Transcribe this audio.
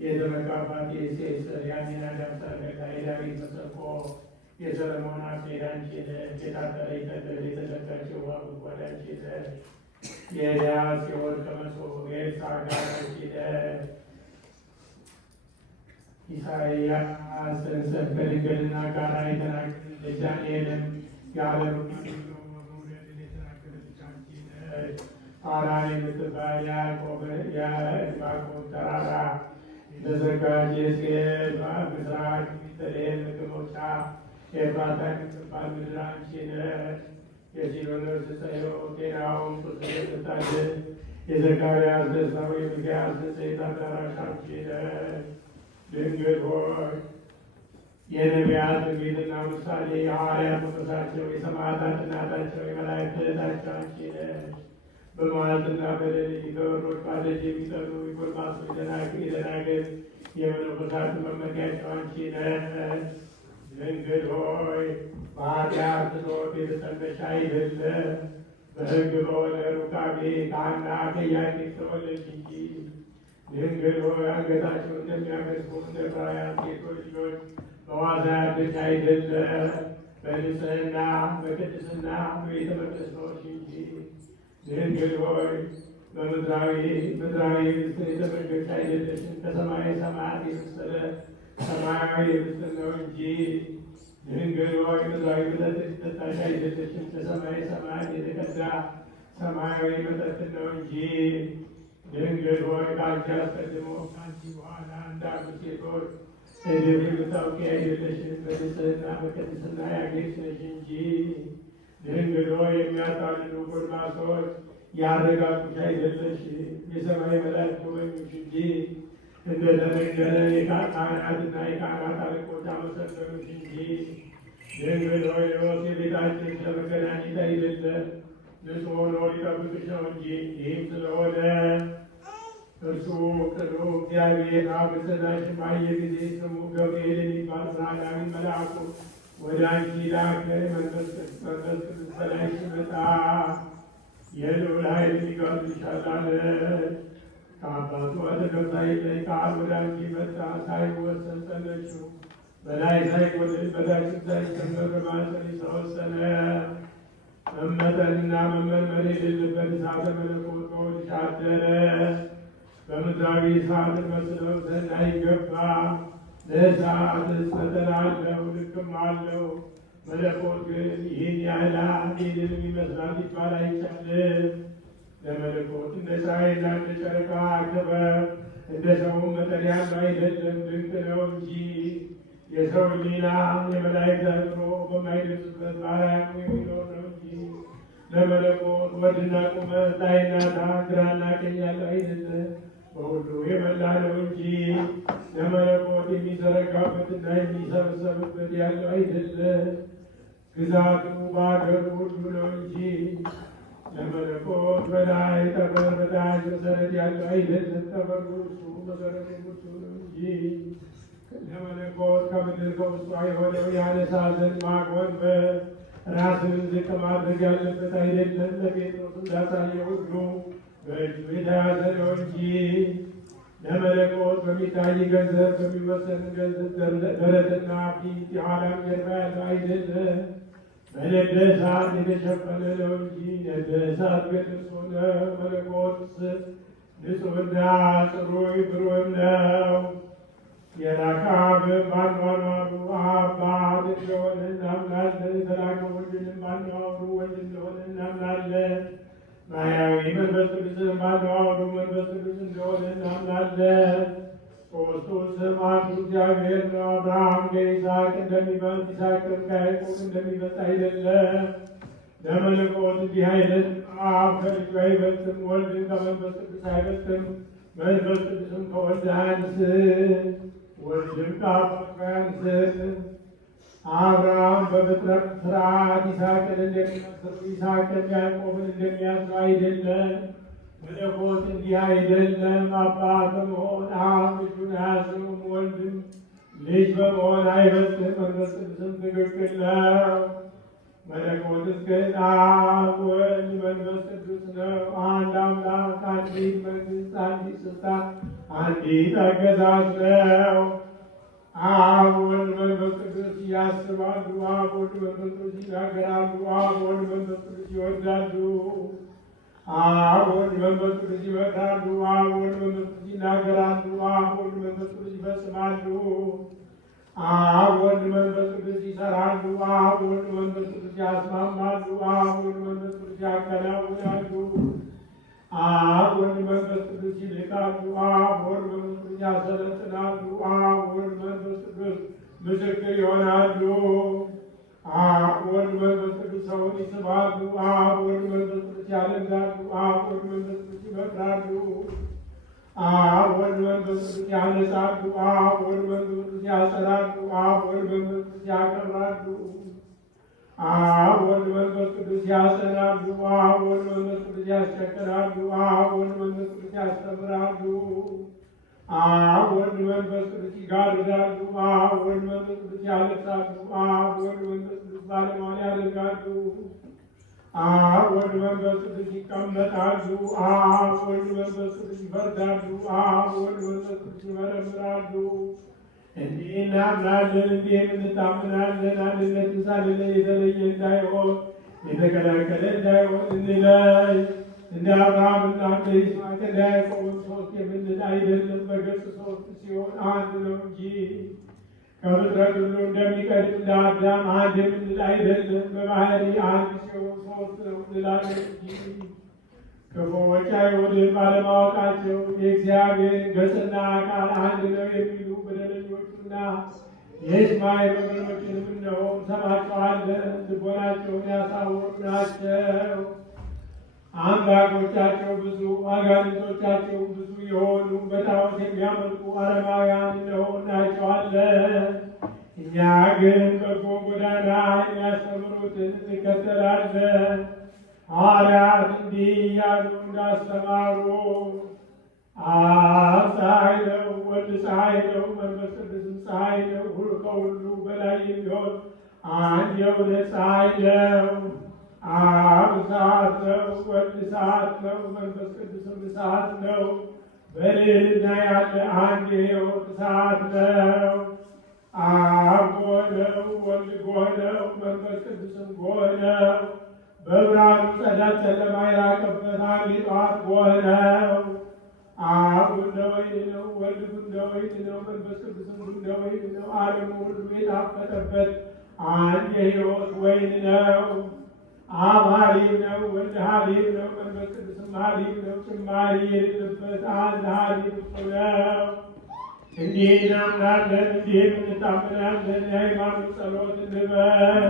የዘመካባት የሴሰር ያኔና ዳብሳረጋ የዳዊት መሰንቆ የሰለሞን አክሊል አንቺ ነሽ። የታጠረ ተክል የተዘጋጀ ውሃ ጉድጓድ አንቺ ነሽ። የኤልያስ የወርቅ መሶብ የይስሐቅ አንቺ ነሽ። ኢሳይያስ ከድንግልና ጋር የተናገረ ዳንኤልም የዓለም ፋራን የምትባል የዕንባቆም ተራራ የተዘጋጀ ሴት ምስራቅ ቤተልሔም መውጫ ኤፍራታ የምትባል ምድር አንቺ ነሽ። የሲኖዶስ ጸዮ ጤናውን ቁስል የምታድን የዘካርያስ ደስታው የሚክያስ ንጽሕት አዳራሽ አንቺ ነሽ። ድንግል ሆይ የነቢያት ትንቢትና ምሳሌ የሐዋርያት መቅደሳቸው የሰማዕታት እናታቸው የመላእክት እህታቸው አንቺ ነሽ። በመዓልትና በሌሊት በበሮች ባደጅ የሚጠኑ የጎልማሶች የደናግል የመነኮሳት መመኪያቸው አንቺ ነሽ። ድንግል ሆይ በኃጢአት ፍትወት የተጸነሽ አይደለም በሕግ በሆነ ሩካቤ ከሐና ከኢያቄም ተወለድሽ እንጂ። ድንግል ሆይ አንገታቸው እንደሚያገዝፉ እንደ ዕብራውያን ሴቶች ልጆች በዋዛ ያለሽ አይደለም በንጽሕና በቅድስና በቤተ መቅደስ ነሽ እንጂ። ድንግል ሆይ በምድራዊ ርስት የተመደብሽ አይደለሽም ከሰማይ ሰማያት የመሰለ ሰማያዊ ርስት ነው እንጂ። ድንግል ሆይ ምድራዊ መጠጥ የተጠጣሽ አይደለሽም ከሰማይ ሰማያት የተቀዳ ሰማያዊ መጠጥ ነው እንጂ። ድንግል ሆይ ከአንቺ አስቀድሞ ከአንቺ በኋላ እንዳሉ ሴቶች እድፍ የምታውቂ አይደለሽም በንጽሕና በቅድስና ያጌጥሽ ነሽ እንጂ። ድንግል ሆይ የሚያታልሉ ጎልማሶች ያረጋጉሽ አይደለሽም የሰማይ መላእክት ጎበኙሽ እንጂ። እንደተነገረ የካህናትና የካህናት አለቆች አመሰገኑሽ እንጂ። ድንግል ሆይ ዮሴፍ ቤታችን ለመገናኘት አይደለም ንጹሕ ሆኖ ሊጠብቅሽ ነው እንጂ። ይህም ስለሆነ እርሱ ቅዱ እግዚአብሔር አብ በጸናሽ ባየ ጊዜ ስሙ ገብርኤል የሚባል ብርሃናዊ መልአኩ ወደ አንቺ ላከ። መንፈስ ቅዱስ በላይሽ ሲመጣ የልዑል ኃይል ይጋርድሻል አለ። ከአባቱ አጠገብ ሳይለይ ቃል ወደ አንቺ መጣ። ሳይወሰን ጸነስሽው። በላይ ሳይጎድል በታች ሳይጨመር በማኅፀንሽ ተወሰነ። መመጠንና መመርመር የሌለበት እሳተ መለኮት በሆድሽ አደረ። በምድራዊ እሳት መስለው ዘንድ አይገባም። ለእሳት መጠን አለው ልክም አለው። መለኮት ግን ይህን ያህላል ይህንን ይመስላል ሊባል አይቻልም። ለመለኮት እንደ ፀሐይና እንደ ጨረቃ ክብር እንደ ሰው መጠን ያለው አይደለም፣ ድንቅ ነው እንጂ። የሰው ሕሊና የመላእክት አእምሮ በማይደርስበት በአርያም የሚኖር ነው እንጂ። ለመለኮት ወድና ቁመት ላይና ታች ግራና ቀኝ ያለው አይደለም፣ በሁሉ የመላ ነው እንጂ። ለመለኮት የሚዘረጋበትና የሚሰበሰብበት ያለው አይደለም፣ ግዛቱ በአገሩ ሁሉ ነው እንጂ። ለመለኮት በላይ ጠፈር በታች መሰረት ያለው አይደለም፣ ጠፈሩ እርሱ መሰረቱ እርሱ ነው እንጂ። ለመለኮት ከምድር ከውስጧ የሆነው ያነሳ ዘንድ ማጎንበስ ራስን ዝቅ ማድረግ ያለበት አይደለም። ለጴጥሮስ እንዳሳየው ሁሉ በእጁ የተያዘ ነው እንጂ። ለመለኮት በሚታይ ገንዘብ በሚወሰን ገንዘብ ደረትና ፊት የኋላም ጀርባ ያለው አይደለም። በነደ እሳት የተሸፈነ ነው እንጂ። ነደ እሳት ግን ንጹሕ ነው። መለኮት ንጹሕና ጽሩይ ብሩህም ነው። የላከ አብም ባኗኗሩ አባት እንደሆነ እናምናለን። የተላከ ወልድንም ባኗኗሩ ወልድ እንደሆነ እናምናለን። ማያዊ መንፈስ ቅዱስን ባኗኗሩ መንፈስ ቅዱስ እንደሆነ እናምናለን። ሦስቱ ስም አንዱ እግዚአብሔር ነው። አብርሃም ከይስሐቅ እንደሚበልጥ ይስሐቅም ከያዕቆብ እንደሚበልጥ አይደለም። ለመለኮት እንዲህ አይደለም። አብ ከልጁ አይበልጥም፣ ወልድም ከመንፈስ ቅዱስ አይበልጥም፣ መንፈስ ቅዱስም ከወልድ አያንስም፣ ወልድም ከአባቱ አያንስም። አብርሃም በፍጥረት ሥርዓት ይስሐቅን እንደሚመስል ይስሐቅም ያዕቆብን እንደሚያስሩ አይደለም። መለኮት እንዲህ አይደለም። አባት በመሆን አብ ልጁን አያስርም፣ ወልድም ልጅ በመሆን አይበልጥም፣ መንፈስ ቅዱስም ትክክል ነው። መለኮትስ ግን አብ ወልድ መንፈስ ቅዱስ ነው። አንድ አምላክ፣ አንዲት መንግሥት፣ አንዲት ስልጣን፣ አንዲት አገዛዝ ነው። አብ ወልድ መንፈስ ቅዱስ ያስባሉ። አብ ወልድ መንፈስ ቅዱስ ይናገራሉ። አብ ወልድ መንፈስ ቅዱስ ይወዳሉ። አብ ወልድ መንፈስ ቅዱስ ይመክራሉ። አብ ወልድ መንፈስ ቅዱስ ይናገራሉ። አብ ወልድ መንፈስ ቅዱስ ይፈጽማሉ። አብ ወልድ መንፈስ ቅዱስ ይሰራሉ። አብ ወልድ መንፈስ ቅዱስ ያስማማሉ። አብ ወልድ መንፈስ ቅዱስ ያከናውናሉ። አብ ወልድ መንፈስ ቅዱስ ይልካሉ። አብ ወልድ መንፈስ ቅዱስ ያሰለጥናሉ። አብ ወልድ መንፈስ ቅዱስ ምስክር ይሆናሉ። አብ ወልድ መንፈስ ቅዱስ ሰውን ይስባሉ። አብ ወልድ መንፈስ ቅዱስ ያደርጋሉ። አብ ወልድ መንፈስ ቅዱስ ይመክራሉ። አብ ወልድ መንፈስ ቅዱስ ያነጻሉ። አብ ወልድ መንፈስ ቅዱስ ያጸናሉ። አብ ወልድ መንፈስ ቅዱስ ያከብራሉ። አብ ወልድ መንፈስ ቅዱስ ያጸናሉ። አብ ወልድ መንፈስ ቅዱስ ያስቸክራሉ። አብ ወልድ መንፈስ ቅዱስ ያስተምራሉ። አብ ወልድ መንፈስ ቅዱስ ይጋርዳሉ። አብ ወልድ መንፈስ ቅዱስ ያለቅሳሉ። አብ ወልድ መንፈስ ቅዱስ ባለሟል ያደርጋሉ። አብ ወልድ መንፈስ ቅዱስ ይቀመጣሉ። አብ ወልድ መንፈስ ቅዱስ ይፈርዳሉ። አብ ወልድ መንፈስ ቅዱስ ይመረምራሉ። እንዲህ እናምናለን፣ እንዲህም እንታምናለን። አንድነትን ሳንለይ የተለየ እንዳይሆን የተቀላቀለ እንዳይሆን እንለይ። እንደ አብርሃምና እንደ ይስሐቅ እንደ ያዕቆብም ሦስት የምንል አይደለም። በግልጽ ሦስት ሲሆን አንድ ነው እንጂ ከፍጥረት ሁሉ እንደሚቀድም እንደ አዳም አንድ የምንል አይደለም። በባህሪ አንድ ሲሆን ሦስት ነው እንላለን እንጂ ክፉዎች አይሁድን ባለማወቃቸው የእግዚአብሔር ገጽና አካል አንድ ነው የሚሉ በደለኞቹና የእስማኤል ወገኖችንም እነሆ እንሰማቸዋለን። ልቦናቸውን ያሳወሩ ናቸው። አምላኮቻቸው ብዙ አጋንንቶቻቸው ብዙ የሆኑ በጣዖት የሚያመልኩ አረማውያን እነሆ እናያቸዋለን። እኛ ግን በጎ ጎዳና የሚያስተምሩትን እንከተላለን። ሐዋርያት እንዲህ እያሉ እንዳስተማሩ አብ ፀሐይ ነው፣ ወልድ ፀሐይ ነው፣ መንፈስ ቅዱስም ፀሐይ ነው። ሁሉ ከሁሉ በላይ የሚሆን አንድ የእውነት ፀሐይ ነው። አብ እሳት ነው፣ ወልድ እሳት ነው፣ መንፈስ ቅዱስም እሳት ነው። በልዕልና ያለ አንድ የሕይወት እሳት ነው። አብ ጎህ ነው፣ ወልድ ጎህ ነው፣ መንፈስ ቅዱስም ጎህ ነው። በብርሃኑ ጸዳት ጨለማ የራቀበት አንድ የጠዋት ጎህ ነው። አብ እንደ ወይን ነው፣ ወልድ እንደ ወይን ነው፣ መንፈስ ቅዱስም እንደ ወይን ነው። ዓለሙ ሁሉ የጣፈጠበት አንድ የሕይወት ወይን ነው። አብ ሐሊብ ነው፣ ወልድ ሐሊብ ነው፣ መንፈስ ቅዱስም ሐሊብ ነው። ጭማሪ የሌለበት አንድ ሐሊብ እሱ ነው። እንዲህ እናምናለን፣ እንዲህም እንታምናለን። የሃይማኖት ጸሎት እንበል።